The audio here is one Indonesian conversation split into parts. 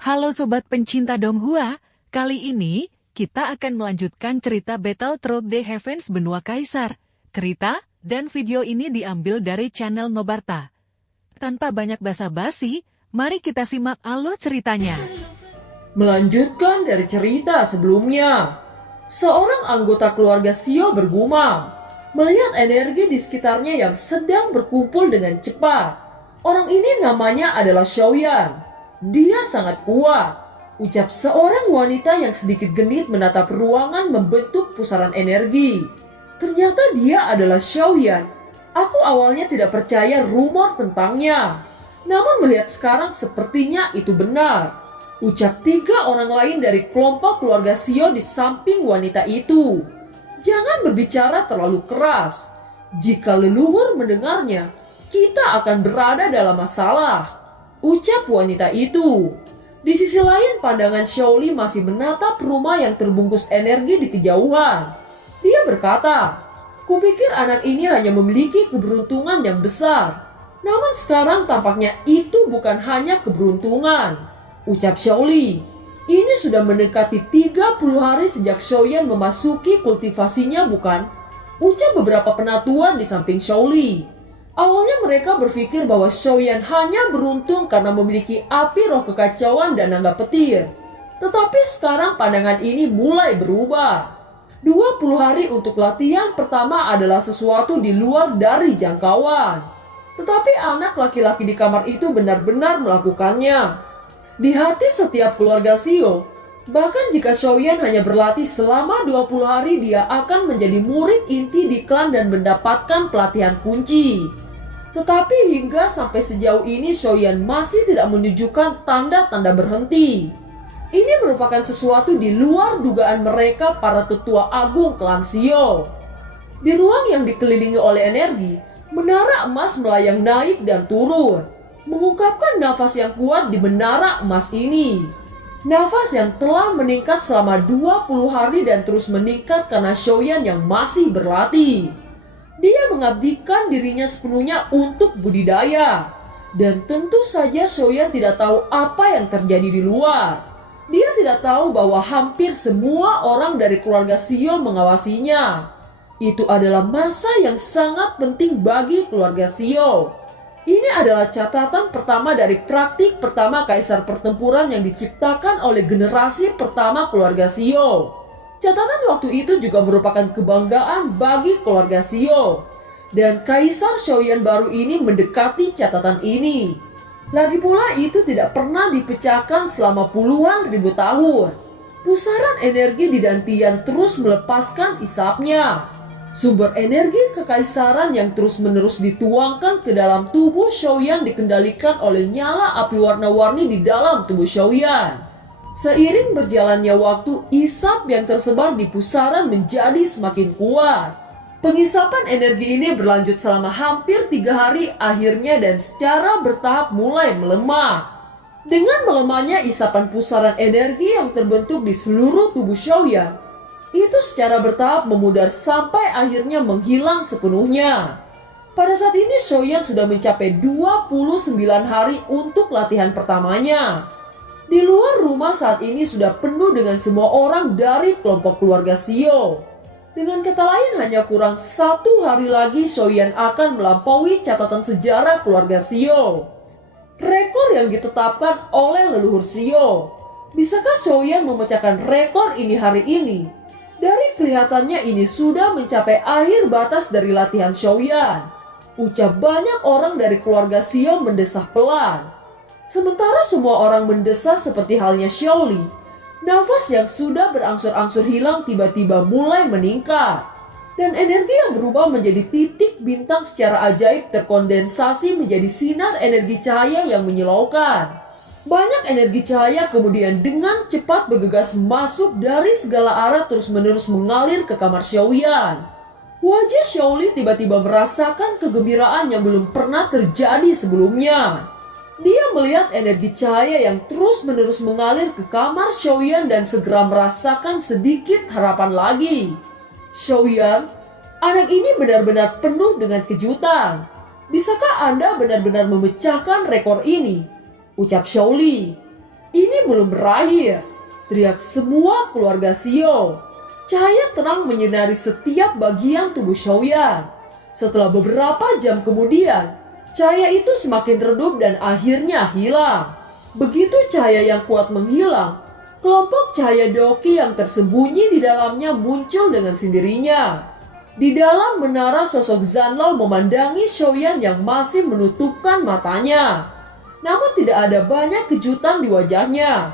Halo Sobat pencinta Donghua, kali ini kita akan melanjutkan cerita Battle Through the Heavens Benua Kaisar. Cerita dan video ini diambil dari channel Nobarta. Tanpa banyak basa-basi, mari kita simak alur ceritanya. Melanjutkan dari cerita sebelumnya, seorang anggota keluarga Xiao bergumam melihat energi di sekitarnya yang sedang berkumpul dengan cepat. Orang ini namanya adalah Xiaoyan. Dia sangat kuat, ucap seorang wanita yang sedikit genit menatap ruangan membentuk pusaran energi. Ternyata dia adalah Xiaoyan. Aku awalnya tidak percaya rumor tentangnya. Namun melihat sekarang sepertinya itu benar, ucap tiga orang lain dari kelompok keluarga Xiao di samping wanita itu. Jangan berbicara terlalu keras. Jika leluhur mendengarnya, kita akan berada dalam masalah, ucap wanita itu. Di sisi lain, pandangan Xiaoli masih menatap rumah yang terbungkus energi di kejauhan. Dia berkata, "Kupikir anak ini hanya memiliki keberuntungan yang besar. Namun sekarang tampaknya itu bukan hanya keberuntungan," ucap Xiaoli. "Ini sudah mendekati 30 hari sejak Xiaoyan memasuki kultivasinya, bukan?" ucap beberapa penatuan di samping Xiaoli. Awalnya mereka berpikir bahwa Xiaoyan hanya beruntung karena memiliki api roh kekacauan dan naga petir. Tetapi sekarang pandangan ini mulai berubah. 20 hari untuk latihan pertama adalah sesuatu di luar dari jangkauan. Tetapi anak laki-laki di kamar itu benar-benar melakukannya. Di hati setiap keluarga Xiao, bahkan jika Xiaoyan hanya berlatih selama 20 hari, dia akan menjadi murid inti di klan dan mendapatkan pelatihan kunci. Tetapi hingga sampai sejauh ini Xiaoyan masih tidak menunjukkan tanda-tanda berhenti. Ini merupakan sesuatu di luar dugaan mereka para tetua agung klan Xiao. Di ruang yang dikelilingi oleh energi, menara emas melayang naik dan turun, mengungkapkan nafas yang kuat di menara emas ini. Nafas yang telah meningkat selama 20 hari dan terus meningkat karena Xiaoyan yang masih berlatih. Dia mengabdikan dirinya sepenuhnya untuk budidaya. Dan tentu saja Xiaoyan tidak tahu apa yang terjadi di luar. Dia tidak tahu bahwa hampir semua orang dari keluarga Xiao mengawasinya. Itu adalah masa yang sangat penting bagi keluarga Xiao. Ini adalah catatan pertama dari praktik pertama kaisar pertempuran yang diciptakan oleh generasi pertama keluarga Xiao. Catatan waktu itu juga merupakan kebanggaan bagi keluarga Xiao. Dan Kaisar Xiaoyan baru ini mendekati catatan ini. Lagi pula itu tidak pernah dipecahkan selama puluhan ribu tahun. Pusaran energi di Dantian terus melepaskan isapnya. Sumber energi kekaisaran yang terus-menerus dituangkan ke dalam tubuh Xiaoyan dikendalikan oleh nyala api warna-warni di dalam tubuh Xiaoyan. Seiring berjalannya waktu, isap yang tersebar di pusaran menjadi semakin kuat. Pengisapan energi ini berlanjut selama hampir 3 hari akhirnya dan secara bertahap mulai melemah. Dengan melemahnya isapan pusaran energi yang terbentuk di seluruh tubuh Xiaoyan, itu secara bertahap memudar sampai akhirnya menghilang sepenuhnya. Pada saat ini Xiaoyan sudah mencapai 29 hari untuk latihan pertamanya. Di luar rumah saat ini sudah penuh dengan semua orang dari kelompok keluarga Xiao. Dengan kata lain, hanya kurang 1 hari lagi Xiaoyan akan melampaui catatan sejarah keluarga Xiao. Rekor yang ditetapkan oleh leluhur Xiao. Bisakah Xiaoyan memecahkan rekor ini hari ini? Dari kelihatannya ini sudah mencapai akhir batas dari latihan Xiaoyan, ucap banyak orang dari keluarga Xiao mendesah pelan. Sementara semua orang mendesah seperti halnya Xiaoli, nafas yang sudah berangsur-angsur hilang tiba-tiba mulai meningkat. Dan energi yang berubah menjadi titik bintang secara ajaib terkondensasi menjadi sinar energi cahaya yang menyilaukan. Banyak energi cahaya kemudian dengan cepat bergegas masuk dari segala arah terus-menerus mengalir ke kamar Xiaoyan. Wajah Xiaoli tiba-tiba merasakan kegembiraan yang belum pernah terjadi sebelumnya. Dia melihat energi cahaya yang terus-menerus mengalir ke kamar Xiaoyan dan segera merasakan sedikit harapan lagi. "Xiaoyan, anak ini benar-benar penuh dengan kejutan. Bisakah Anda benar-benar memecahkan rekor ini?" ucap Xiaoli. Ini belum berakhir, teriak semua keluarga Xiao. Cahaya terang menyinari setiap bagian tubuh Xiaoyan. Setelah beberapa jam kemudian, cahaya itu semakin redup dan akhirnya hilang. Begitu cahaya yang kuat menghilang, kelompok cahaya Doqi yang tersembunyi di dalamnya muncul dengan sendirinya. Di dalam menara, sosok Zanlao memandangi Xiaoyan yang masih menutupkan matanya. Namun tidak ada banyak kejutan di wajahnya.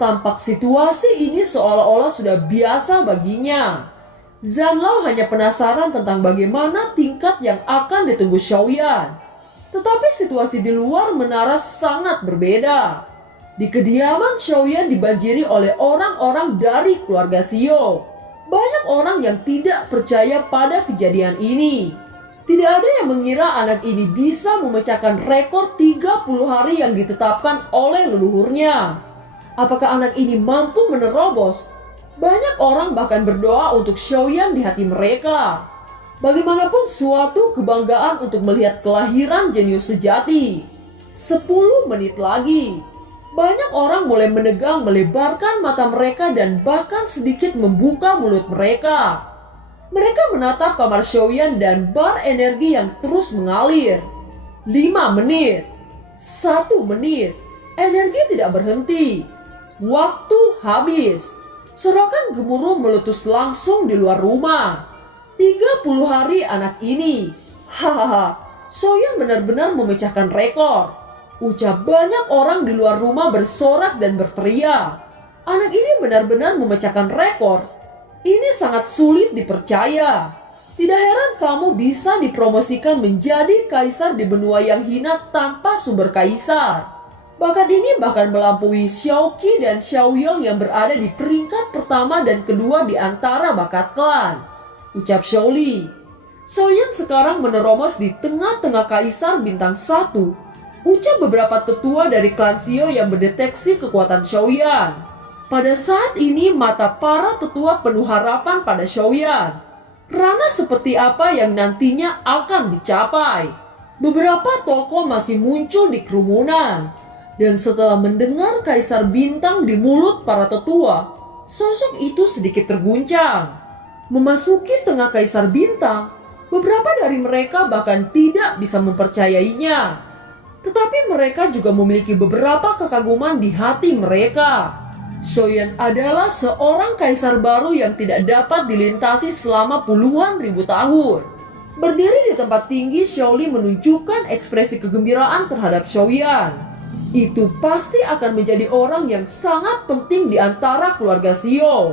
Tampak situasi ini seolah-olah sudah biasa baginya. Zanlao hanya penasaran tentang bagaimana tingkat yang akan ditunggu Xiaoyan. Tetapi situasi di luar menara sangat berbeda. Di kediaman Xiaoyan dibanjiri oleh orang-orang dari keluarga Xiao. Banyak orang yang tidak percaya pada kejadian ini. Tidak ada yang mengira anak ini bisa memecahkan rekor 30 hari yang ditetapkan oleh leluhurnya. Apakah anak ini mampu menerobos? Banyak orang bahkan berdoa untuk Xiaoyan di hati mereka. Bagaimanapun suatu kebanggaan untuk melihat kelahiran jenius sejati. 10 menit lagi. Banyak orang mulai menegang, melebarkan mata mereka dan bahkan sedikit membuka mulut mereka. Mereka menatap kamar Xiaoyan dan bar energi yang terus mengalir. 5 menit. 1 menit. Energi tidak berhenti. Waktu habis. Serokan gemuruh meletus langsung di luar rumah. 30 hari anak ini. Hahaha, Xiaoyan benar-benar memecahkan rekor. Ucap banyak orang di luar rumah bersorak dan berteriak. Anak ini benar-benar memecahkan rekor. Ini sangat sulit dipercaya. Tidak heran kamu bisa dipromosikan menjadi kaisar di benua yang hina tanpa sumber kaisar. Bakat ini bahkan melampaui Xiaoqi dan Xiaoyong yang berada di peringkat pertama dan kedua di antara bakat klan. Ucap Xiaoli. Xiaoyan sekarang menerobos di tengah-tengah kaisar bintang 1. Ucap beberapa tetua dari klan Xiao yang mendeteksi kekuatan Xiaoyan. Pada saat ini mata para tetua penuh harapan pada Xiaoyan. Ranah seperti apa yang nantinya akan dicapai? Beberapa tokoh masih muncul di kerumunan. Dan setelah mendengar kaisar bintang di mulut para tetua, sosok itu sedikit terguncang. Memasuki tengah kaisar bintang, beberapa dari mereka bahkan tidak bisa mempercayainya. Tetapi mereka juga memiliki beberapa kekaguman di hati mereka. Xiaoyan adalah seorang kaisar baru yang tidak dapat dilintasi selama puluhan ribu tahun. Berdiri di tempat tinggi, Xiaoli menunjukkan ekspresi kegembiraan terhadap Xiaoyan. Itu pasti akan menjadi orang yang sangat penting di antara keluarga Xiao.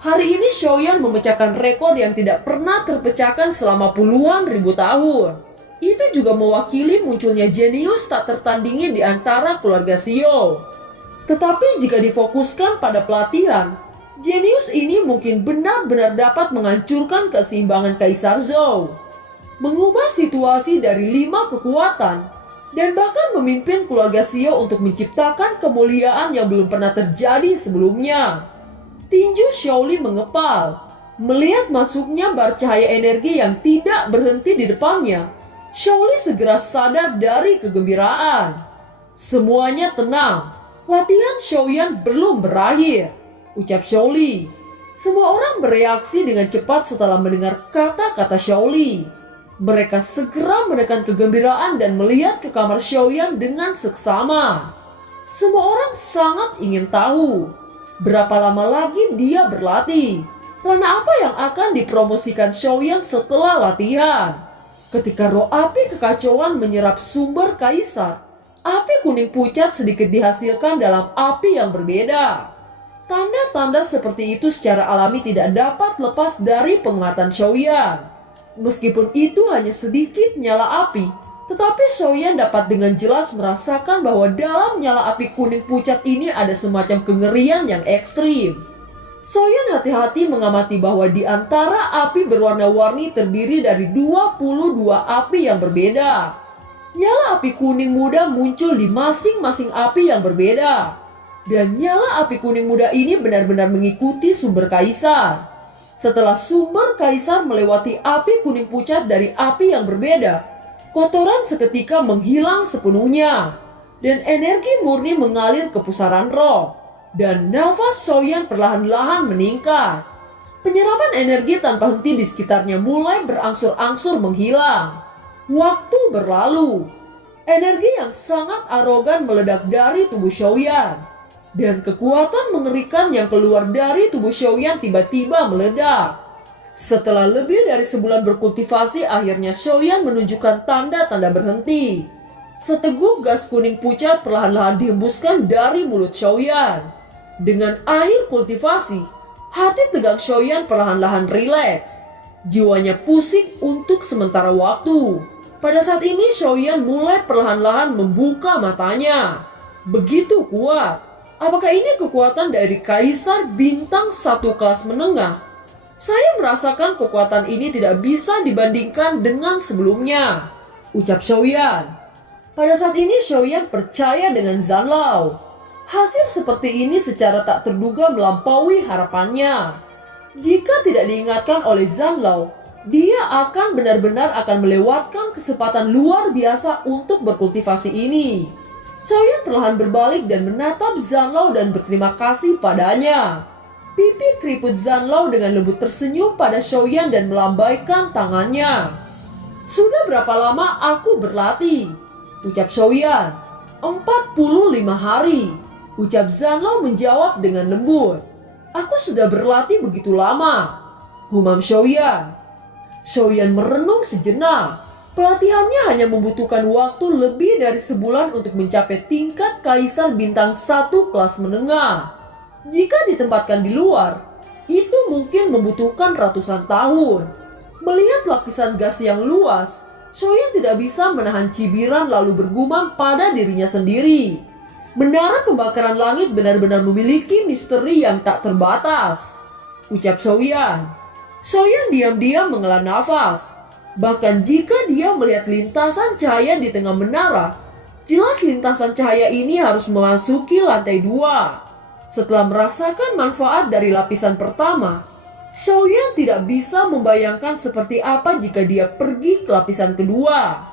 Hari ini Xiaoyan memecahkan rekor yang tidak pernah terpecahkan selama puluhan ribu tahun. Itu juga mewakili munculnya jenius tak tertandingi di antara keluarga Xiao. Tetapi jika difokuskan pada pelatihan, jenius ini mungkin benar-benar dapat menghancurkan keseimbangan Kaisar Zhou. Mengubah situasi dari 5 kekuatan, dan bahkan memimpin keluarga Xiao untuk menciptakan kemuliaan yang belum pernah terjadi sebelumnya. Tinju Xiaoli mengepal. Melihat masuknya bar cahaya energi yang tidak berhenti di depannya, Xiaoli segera sadar dari kegembiraan. Semuanya tenang. Latihan Xiaoyan belum berakhir, ucap Xiaoli. Semua orang bereaksi dengan cepat setelah mendengar kata-kata Xiaoli. Mereka segera menekan kegembiraan dan melihat ke kamar Xiaoyan dengan seksama. Semua orang sangat ingin tahu berapa lama lagi dia berlatih. Ranah apa yang akan dipromosikan Xiaoyan setelah latihan? Ketika roh api kekacauan menyerap sumber kaisar, api kuning pucat sedikit dihasilkan dalam api yang berbeda. Tanda-tanda seperti itu secara alami tidak dapat lepas dari penglihatan Xiaoyan. Meskipun itu hanya sedikit nyala api, tetapi Xiaoyan dapat dengan jelas merasakan bahwa dalam nyala api kuning pucat ini ada semacam kengerian yang ekstrim. Xiaoyan hati-hati mengamati bahwa di antara api berwarna-warni terdiri dari 22 api yang berbeda. Nyala api kuning muda muncul di masing-masing api yang berbeda. Dan nyala api kuning muda ini benar-benar mengikuti sumber kaisar. Setelah sumber kaisar melewati api kuning pucat dari api yang berbeda, kotoran seketika menghilang sepenuhnya. dan energi murni mengalir ke pusaran roh, dan nafas Xiaoyan perlahan-lahan meningkat. Penyerapan energi tanpa henti di sekitarnya mulai berangsur-angsur menghilang. Waktu berlalu. Energi yang sangat arogan meledak dari tubuh Xiaoyan. Dan kekuatan mengerikan yang keluar dari tubuh Xiaoyan tiba-tiba meledak. Setelah lebih dari sebulan berkultivasi, akhirnya Xiaoyan menunjukkan tanda-tanda berhenti. Seteguk gas kuning pucat perlahan-lahan dihembuskan dari mulut Xiaoyan. Dengan akhir kultivasi, hati tegang Xiaoyan perlahan-lahan rileks. Jiwanya pusing untuk sementara waktu. Pada saat ini Xiaoyan mulai perlahan-lahan membuka matanya. Begitu kuat. Apakah ini kekuatan dari Kaisar Bintang 1 kelas menengah? Saya merasakan kekuatan ini tidak bisa dibandingkan dengan sebelumnya, ucap Xiaoyan. Pada saat ini Xiaoyan percaya dengan Zanlao. Hasil seperti ini secara tak terduga melampaui harapannya. Jika tidak diingatkan oleh Zanlao, dia akan benar-benar akan melewatkan kesempatan luar biasa untuk berkultivasi ini. Xiaoyan perlahan berbalik dan menatap Zanlao dan berterima kasih padanya. Pipi keriput Zanlao dengan lembut tersenyum pada Xiaoyan dan melambaikan tangannya. Sudah berapa lama aku berlatih? Ucap Xiaoyan. 45 hari. Ucap Zanlao menjawab dengan lembut. Aku sudah berlatih begitu lama. Gumam Xiaoyan. Xiaoyan merenung sejenak. Pelatihannya hanya membutuhkan waktu lebih dari sebulan untuk mencapai tingkat Kaisar Bintang 1 kelas menengah. Jika ditempatkan di luar, itu mungkin membutuhkan ratusan tahun. Melihat lapisan gas yang luas, Xiaoyan tidak bisa menahan cibiran lalu bergumam pada dirinya sendiri. Menara pembakaran langit benar-benar memiliki misteri yang tak terbatas, ucap Xiaoyan. Xiaoyan diam-diam menghela nafas. Bahkan jika dia melihat lintasan cahaya di tengah menara, jelas lintasan cahaya ini harus memasuki lantai 2. Setelah merasakan manfaat dari lapisan pertama, Xiaoyan tidak bisa membayangkan seperti apa jika dia pergi ke lapisan kedua.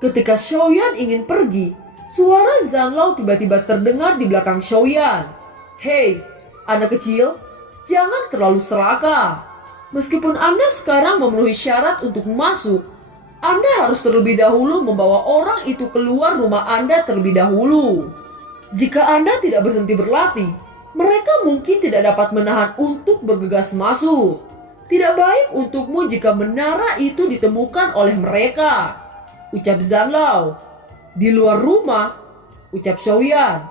Ketika Xiaoyan ingin pergi, suara Zanlao tiba-tiba terdengar di belakang Xiaoyan. Hei, anak kecil, jangan terlalu serakah. Meskipun Anda sekarang memenuhi syarat untuk masuk, Anda harus terlebih dahulu membawa orang itu keluar rumah Anda terlebih dahulu. Jika Anda tidak berhenti berlatih, mereka mungkin tidak dapat menahan untuk bergegas masuk. Tidak baik untukmu jika menara itu ditemukan oleh mereka, ucap Zanlao. Di luar rumah, ucap Xiaoyan.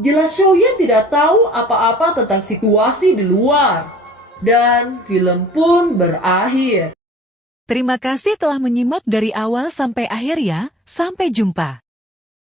Jelas Xiaoyan tidak tahu apa-apa tentang situasi di luar. Dan film pun berakhir. Terima kasih telah menyimak dari awal sampai akhir ya. Sampai jumpa.